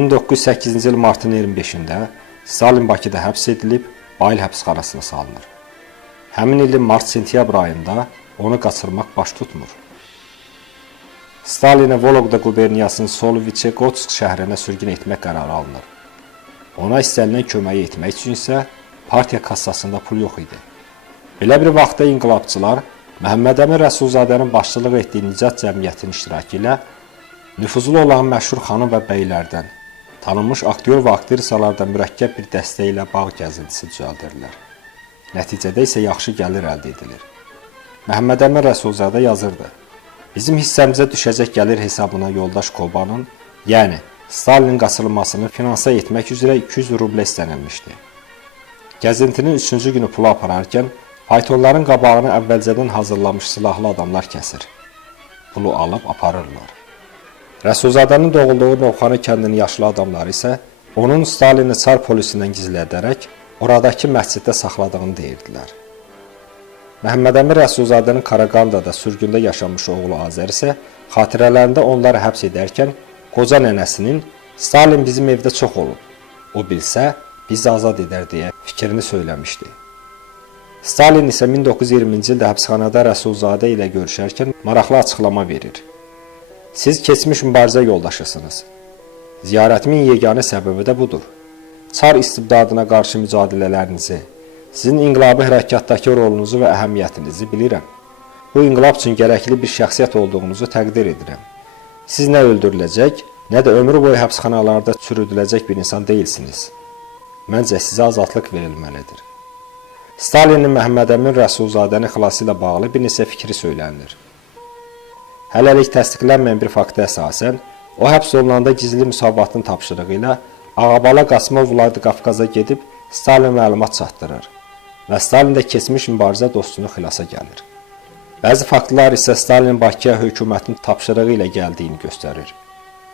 1908-ci il martın 25-də Stalin Bakıda həbs edilib, Bayıl həbsxanasına salınır. Həmin ilin mart-sentyabr ayında onu qaçırmaq baş tutmur. Stalinə Vologda quberniyasının Soloviçe-Qotsk şəhərinə sürgün etmək qərarı alınır. Ona istənilən köməyi etmək üçün isə partiya kassasında pul yox idi. Belə bir vaxtda inqilabçılar Məhəmməd Əmin Rəsulzadənin başçılıq etdiyi Nicat Cəmiyyətinin iştirakı ilə nüfuzlu olan məşhur xanım və bəylərdən, tanınmış aktyor və aktrisalardan mürəkkəb bir dəstə ilə bağ gəzintisi düzəldirlər. Nəticədə isə yaxşı gəlir əldə edilir. Məhəmməd Əmin Rəsulzadə yazırdı: "Bizim hissəmizə düşəcək gəlir hesabına yoldaş Kobanın, yəni Stalinin qaçırılmasını finansa etmək üzrə 200 rublə istənilmişdi. Gəzintinin 3-cü günü pulu apararkən faytonların qabağını əvvəlcədən hazırlamış silahlı adamlar kəsir. Pulu alıb aparırlar. Rəsulzadənin doğulduğu Novxanı kəndinin yaşlı adamları isə onun Stalini Çar polisindən gizlədərək oradakı məsciddə saxladığını deyirdilər. Məhəmməd Əmin Rəsulzadənin Qaraqandada sürgündə yaşamış oğlu Azər isə xatirələrində onları həbs edərkən qoca nənəsinin "Stalin bizim evdə çox olub, o bilsə bizi azad edər" deyə fikrini söyləmişdi. Stalin isə 1920-ci ildə həbsxanada Rəsulzadə ilə görüşərkən maraqlı açıqlama verir. "Siz keçmiş mübarizə yoldaşısınız. Ziyarətimin yeganə səbəbi də budur. Çar istibdadına qarşı mücadilələrinizi, sizin inqilabi hərəkatdakı rolunuzu və əhəmiyyətinizi bilirəm. Bu inqilab üçün gərəkli bir şəxsiyyət olduğunuzu təqdir edirəm. Siz nə öldürüləcək, nə də ömrü boyu həbsxanalarda çürüdüləcək bir insan deyilsiniz. Məncə sizə azadlıq verilməlidir." Stalinin Məhəmməd Əmin Rəsulzadəni xilası ilə bağlı bir neçə fikri söylənilir. Hələlik təsdiqlənməyən bir fakta əsasən, o həbs olunanda gizli müsavatın tapşırığı ilə Ağabala Qasımov Vladikavkaza gedib Stalin məlumat çatdırır və Stalin də keçmiş mübarizə dostunu xilasa gəlir. Bəzi faktlar isə Stalinin Bakıya hökumətin tapşırığı ilə gəldiyini göstərir.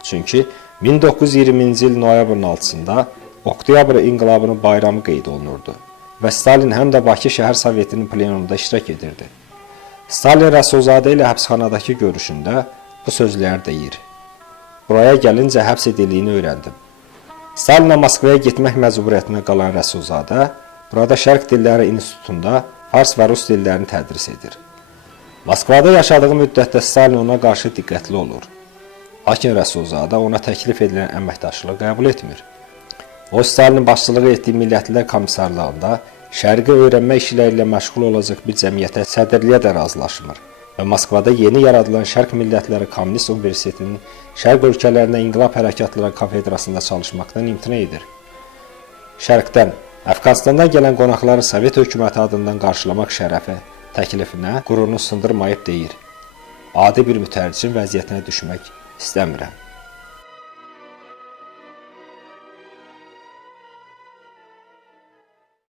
Çünki 1920-ci il noyabrın 6-sında Oktyabr inqilabının bayramı qeyd olunurdu və Stalin həm də Bakı Şəhər Sovetinin plenumunda iştirak edirdi. Stalin Rəsulzadə ilə həbsxanadakı görüşündə bu sözləri deyir: "Buraya gəlincə həbs edildiyini öyrəndim. Stalinə Moskvaya getmək məcburiyyətinə qalan Rəsulzadə burada Şərq Dilləri İnstitutunda fars və rus dillərini tədris edir. Moskvada yaşadığı müddətdə Stalin ona qarşı diqqətli olur. Lakin Rəsulzadə ona təklif edilən əməkdaşlığı qəbul etmir. O, Stalinin başçılığı etdiyi Millətlər Komissarlığında şərqi öyrənmə işləri ilə məşğul olacaq bir cəmiyyətə sədrliyə də razılaşmır və Moskvada yeni yaradılan Şərq Millətləri Kommunist Universitetinin Şərq ölkələrində İnqilab Hərəkatları Kafedrasında çalışmaqdan imtina edir. Şərqdən, Əfqanistandan gələn qonaqları Sovet hökuməti adından qarşılamaq şərəfi təklifinə qürurunu sındırmayıb deyir: "Adi bir mütərcim vəziyyətinə düşmək istəmirəm."